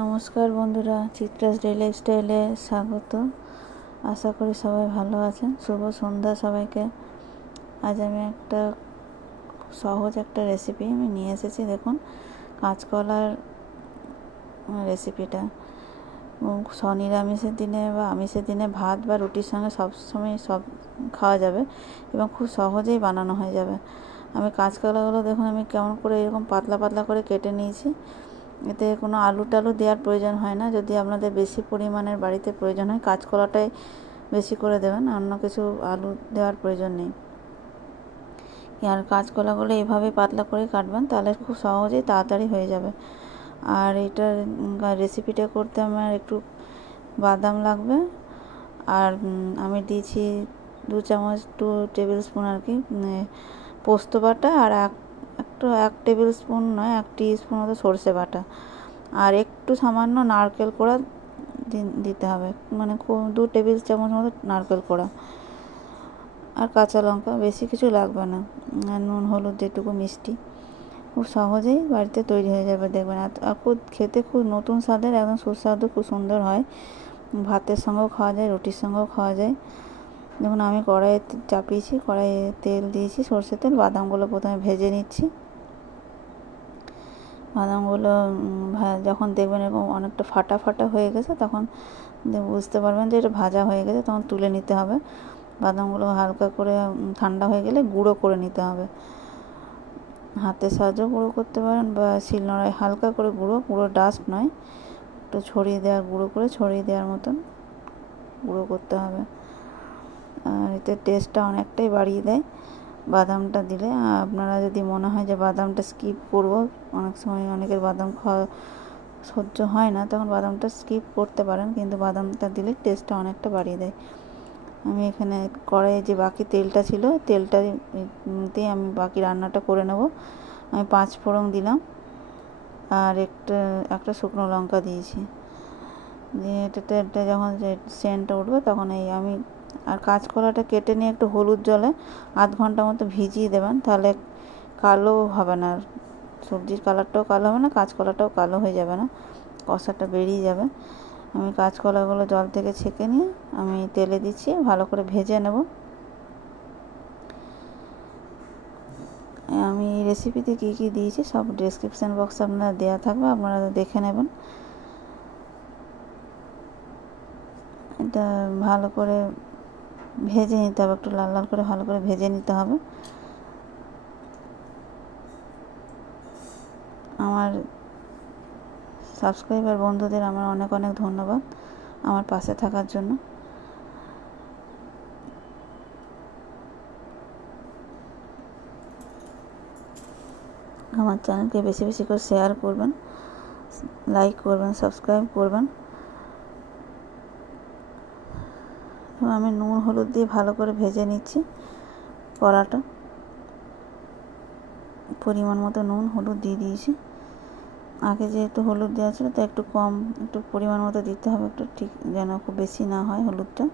নমস্কার বন্ধুরা, চিত্রাস ডেইলি লাইফস্টাইলে স্বাগত। আশা করি সবাই ভালো আছেন। শুভ সন্ধ্যা সবাইকে। আজ আমি একটা সহজ রেসিপি নিয়ে এসেছি। দেখুন, কাঁচকলার রেসিপিটা নিরামিষের দিনে বা আমিষের দিনে ভাত বা রুটির সঙ্গে সবসময় খাওয়া যাবে এবং খুব সহজেই বানানো হয়ে যাবে। আমি কাঁচকলাগুলো দেখুন আমি কেমন করে এরকম পাতলা পাতলা করে কেটে নিয়েছি। এতে কোনো আলু টালু দেওয়ার প্রয়োজন হয় না। যদি আপনাদের বেশি পরিমাণের বাড়িতে প্রয়োজন হয়, কাঁচকলাটাই বেশি করে দেবেন, অন্য কিছু আলু দেওয়ার প্রয়োজন নেই। আর কাঁচকলাগুলো এভাবে পাতলা করে কাটবেন, তাহলে খুব সহজেই তাড়াতাড়ি হয়ে যাবে। আর এটার রেসিপিটা করতে আমার একটু বাদাম লাগবে। আর আমি দিয়েছি 2 টেবিল স্পুন আর কি পোস্ত বাটা, আর এক টেবিল স্পুন নয়, 1 টিস্পুন মতো সর্ষে বাটা, আর একটু সামান্য নারকেল কোড়া দিতে হবে, মানে 2 টেবিল চামচ মতো নারকেল কোড়া, আর কাঁচা লঙ্কা, বেশি কিছু লাগবে না। আর নুন, হলুদ, যেটুকু মিষ্টি, খুব সহজেই বাড়িতে তৈরি হয়ে যাবে। দেখবেন আর খুব খেতে খুব নতুন স্বাদের, একদম সুস্বাদু, খুব সুন্দর হয়। ভাতের সঙ্গেও খাওয়া যায়, রুটির সঙ্গেও খাওয়া যায়। দেখুন আমি কড়াইয়ে চাপিয়েছি, কড়াইয়ে তেল দিয়েছি, সর্ষের তেল। বাদামগুলো প্রথমে ভেজে নিচ্ছি। বাদামগুলো যখন দেখবেন এরকম অনেকটা ফাটা ফাটা হয়ে গেছে, তখন বুঝতে পারবেন যে এটা ভাজা হয়ে গেছে, তখন তুলে নিতে হবে। বাদামগুলো হালকা করে ঠান্ডা হয়ে গেলে গুঁড়ো করে নিতে হবে। হাতের সাহায্যেও গুঁড়ো করতে পারেন বা শিলনোড়ায় হালকা করে পুরো ডাস্ট নয়, একটু গুঁড়ো করে ছড়িয়ে দেওয়ার মতন গুঁড়ো করতে হবে। আর এতে টেস্টটা অনেকটাই বাড়িয়ে দেয় বাদামটা দিলে। আপনারা যদি মনে হয় যে বাদামটা স্কিপ করব, অনেক সময় অনেকের বাদাম খাওয়া সহ্য হয় না, তখন বাদামটা স্কিপ করতে পারেন, কিন্তু বাদামটা দিলে টেস্টটা অনেকটা বাড়িয়ে দেয়। আমি এখানে কড়াইয়ে যে বাকি তেলটা ছিল, তেলটাতেই আমি বাকি রান্নাটা করে নেব। আমি 5 ফোড়ন দিলাম, আর একটা শুকনো লঙ্কা দিয়েছি। দিয়ে এটা যখন সেন্টটা উঠবে, তখন আমি আর কাঁচকলাটা কেটে নিয়ে একটু হলুদ জলে আধ ঘন্টা মতো ভিজিয়ে দেবেন, তাহলে কালো হবে না, সবজির কালারটাও কালো হবে না, কাঁচকলাটাও কালো হয়ে যাবে না, কষাটা বেরিয়ে যাবে। আমি কাঁচকলাগুলো জল থেকে ছেঁকে নিয়ে আমি তেলে দিচ্ছি, ভালো করে ভেজে নেব। আমি এই রেসিপিতে কী কী দিয়েছি সব ডেসক্রিপশান বক্সে আপনারা দেওয়া থাকবে, আপনারা দেখে নেবেন। এটা ভালো করে ভেজে নিতে হবে, একটু লাল লাল করে ভালো করে ভেজে নিতে হবে। আমার সাবস্ক্রাইবার বন্ধুদের আমার অনেক অনেক ধন্যবাদ আমার পাশে থাকার জন্য। আমার চ্যানেলকে বেশি বেশি করে শেয়ার করবেন, লাইক করবেন, সাবস্ক্রাইব করবেন। আমি নুন হলুদ দিয়ে ভালো করে ভেজে নিচ্ছি কড়াটা। পরিমাণ মতো নুন হলুদ দিয়ে দিয়েছি। আগে যেহেতু হলুদ দেওয়া ছিল, তো একটু পরিমাণ মতো দিতে হবে, একটু ঠিক যেন খুব বেশি না হয় হলুদটা।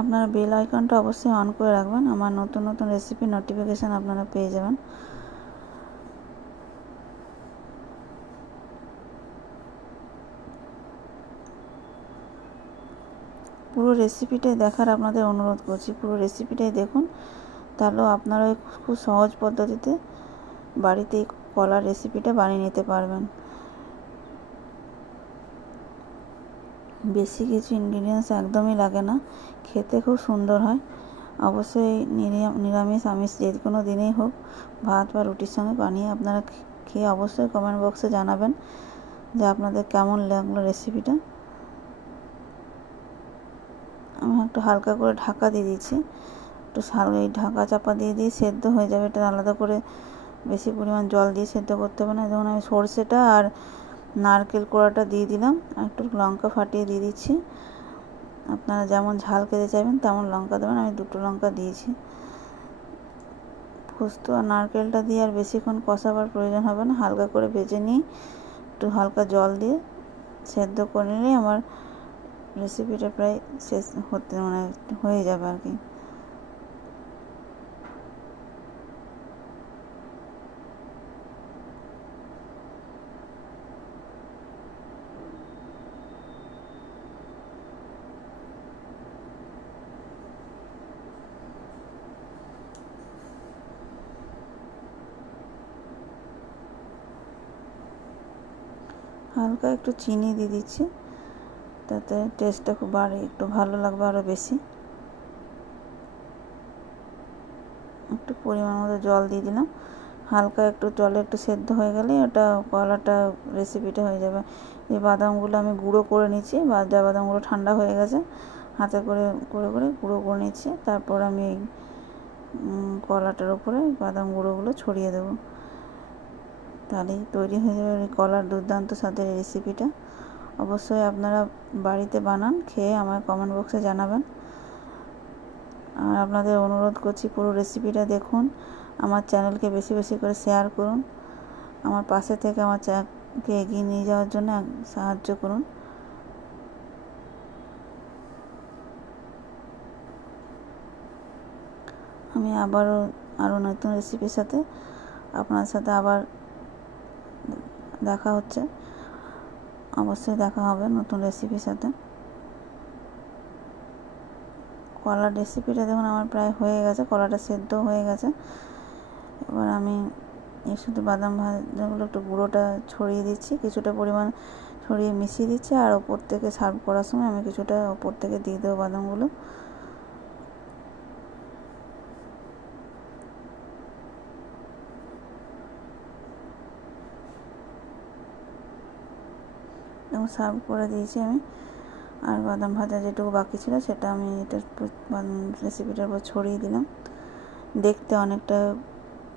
আপনারা বেল আইকনটা অবশ্যই অন করে রাখবেন, আমার নতুন নতুন রেসিপি নোটিফিকেশান আপনারা পেয়ে যাবেন। পুরো রেসিপিটাই দেখার আপনাদের অনুরোধ করছি, পুরো রেসিপিটাই দেখুন, তাহলেও আপনারা খুব সহজ পদ্ধতিতে বাড়িতে এই কলার রেসিপিটা বানিয়ে নিতে পারবেন। বেশি কিছু ইনগ্রিডিয়েন্টস একদমই লাগে না, খেতে খুব সুন্দর হয়। অবশ্যই নিরামিষ আমিষ যে কোনো দিনেই হোক, ভাত বা রুটির সঙ্গে বানিয়ে আপনারা খেয়ে অবশ্যই কমেন্ট বক্সে জানাবেন যে আপনাদের কেমন লাগলো রেসিপিটা। আমি একটু হালকা করে ঢাকা দিয়ে দিচ্ছি, একটু এই ঢাকা চাপা দিয়ে সেদ্ধ হয়ে যাবে। এটা আলাদা করে বেশি পরিমাণ জল দিয়ে সেদ্ধ করতে হবে না। যেমন আমি সর্ষেটা আর নারকেল কোড়াটা দিয়ে দিলাম, একটু লঙ্কা ফাটিয়ে দিয়ে দিচ্ছি। আপনারা যেমন ঝাল খেতে চাইবেন তেমন লঙ্কা দেবেন, আমি 2 লঙ্কা দিয়েছি। পোস্ত আর নারকেলটা দিয়ে আর বেশিক্ষণ কষাবার প্রয়োজন হবে না, হালকা করে ভেজে নিয়ে একটু হালকা জল দিয়ে সেদ্ধ করে নিলেই আমার রেসিপিটা প্রায় শেষ হয়ে যাবে আর কি। হালকা একটু চিনি দিয়ে দিচ্ছি, তাতে টেস্টটা খুব বাড়ে, একটু ভালো লাগবে আরও বেশি। একটু পরিমাণ মতো জল দিয়ে দিলাম। হালকা একটু জলে একটু সেদ্ধ হয়ে গেলেই ওটা কলাটা রেসিপিটা হয়ে যাবে। এই বাদামগুলো আমি গুঁড়ো করে নিচ্ছি, ভাজা বাদামগুলো ঠান্ডা হয়ে গেছে, হাতে করে করে করে গুঁড়ো করে নিচ্ছি। তারপর আমি এই কলাটার উপরে বাদাম গুঁড়োগুলো ছড়িয়ে দেবো, তাহলেই তৈরি হয়ে যাবে এই কলার দুর্দান্ত স্বাদের রেসিপিটা। অবশ্যই আপনারা বাড়িতে বানান, খেয়ে আমার কমেন্ট বক্সে জানাবেন। আর আপনাদের অনুরোধ করছি পুরো রেসিপিটা দেখুন, আমার চ্যানেলকে বেশি বেশি করে শেয়ার করুন, আমার পাশে থেকে আমার চ্যানেলকে এগিয়ে নিয়ে যাওয়ার জন্য সাহায্য করুন। আমি আরও নতুন রেসিপির সাথে আপনার সাথে আবার দেখা হচ্ছে, অবশ্যই দেখা হবে নতুন রেসিপির সাথে। কলার রেসিপিটা দেখুন আমার প্রায় হয়ে গেছে, কলাটা সেদ্ধ হয়ে গেছে। এবার আমি এর সাথে বাদাম ভাজাগুলো একটু গুঁড়োটা ছড়িয়ে দিচ্ছি, কিছুটা পরিমাণ ছড়িয়ে মিশিয়ে দিচ্ছি। আর ওপর থেকে সার্ভ করার সময় আমি কিছুটা ওপর থেকে দিয়ে দেবো বাদামগুলো। এবং সার্ভ করে দিয়েছি আমি। আর বাদাম ভাজা যেটুকু বাকি ছিল সেটা আমি এটার রেসিপিটার উপর ছড়িয়ে দিলাম। দেখতে অনেকটা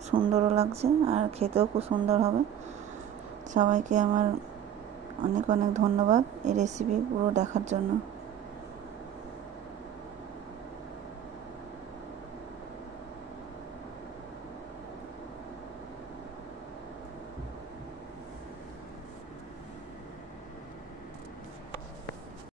সুন্দরও লাগছে আর খেতেও খুব সুন্দর হবে। সবাইকে আমার অনেক অনেক ধন্যবাদ এই রেসিপি পুরো দেখার জন্য।